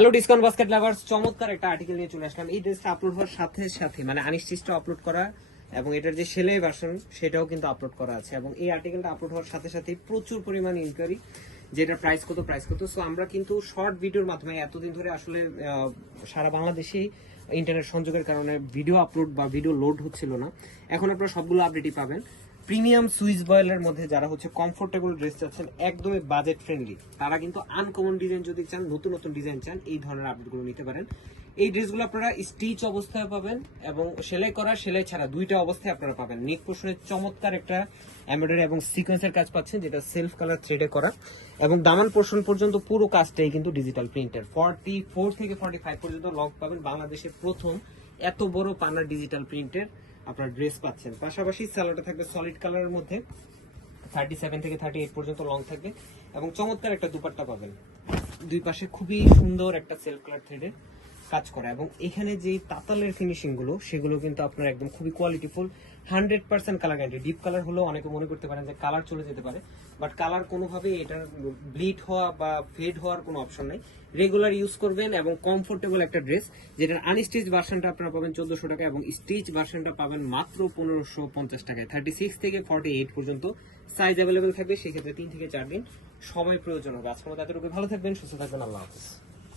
Hello discount basket lovers, চমৎকার একটা article নিয়ে চলে আসলাম। এই ড্রেসটা আপলোড হওয়ার সাথে সাথে মানে আনস্টিচটা আপলোড করা এবং এটার যে সেলাই ভার্সন সেটাও কিন্তু আপলোড করা আছে। এবং এই আর্টিকেলটা আপলোড হওয়ার সাথে সাথে প্রচুর পরিমাণ ইনকোয়ারি, যেটা প্রাইস কত। সো আমরা কিন্তু শর্ট ভিডিওর মাধ্যমে এতদিন ধরে আসলে সারা বাংলাদেশেই ইন্টারনেট সংযোগের কারণে ভিডিও আপলোড বা ভিডিও লোড হচ্ছিল না। এখন আপনারা সবগুলো আপডেটই পাবেন। প্রিমিয়াম সুইস বয়েলের মধ্যে যারা হচ্ছে কমফোর্টেবল ড্রেস চাচ্ছেন, একদমই বাজেট ফ্রেন্ডলি, তারা কিন্তু আনকমন ডিজাইন যদি চান, নতুন নতুন ডিজাইন চান, এই ধরনের আপডেটগুলো নিতে পারেন। এই ড্রেসগুলো আপনারা স্টিচ অবস্থায় পাবেন এবং সেলাই করা সেলাই ছাড়া দুইটা অবস্থায় আপনারা পাবেন। নেক পোর্শনের চমৎকার একটা এমব্রয়ডারি এবং সিকোয়েন্সের কাজ পাচ্ছেন, যেটা সেলফ কালার থ্রেডে করা, এবং দামান পোর্শন পর্যন্ত পুরো কাজটাই কিন্তু ডিজিটাল প্রিন্টের। 44 থেকে 45 পর্যন্ত লক পাবেন। বাংলাদেশের প্রথম এত বড় পানার ডিজিটাল প্রিন্টের আপনার ড্রেস পাচ্ছেন। পাশাপাশি সালোয়ারটা থাকবে সলিড কালারের মধ্যে, 37 থেকে 38 পর্যন্ত লং থাকবে এবং চমৎকার একটা দুপাট্টা পাবেন। দুই পাশে খুবই সুন্দর একটা সেলফ কালার থ্রেডে কাজ করা, এবং এখানে যে তাতালের ফিনিশিং গুলো সেগুলো কিন্তু আপনার একদম খুবই কোয়ালিটিফুল। 100% কালার গ্যারান্টি। ডিপ কালার হলেও অনেকে মনে করতে পারেন যে কালার চলে যেতে পারে, বাট কালার কোনোভাবেই এটার ব্লিড হওয়া বা ফেড হওয়ার কোনো অপশন নাই। রেগুলার ইউজ করবেন এবং কমফোর্টেবল একটা ড্রেস, যেটার আনস্টিচ ভার্সনটা আপনারা পাবেন 1400 টাকা এবং স্টিচ ভার্সনটা পাবেন মাত্র 1550 টাকায়। 36 থেকে 48 পর্যন্ত সাইজ অ্যাভেলেবেল থাকবে, সেক্ষেত্রে 3 থেকে 4 দিন সময় প্রয়োজন হবে। আজকের মতো এতটুকু, ভালো থাকবেন, সুস্থ থাকবেন, আল্লাহ হাফেজ।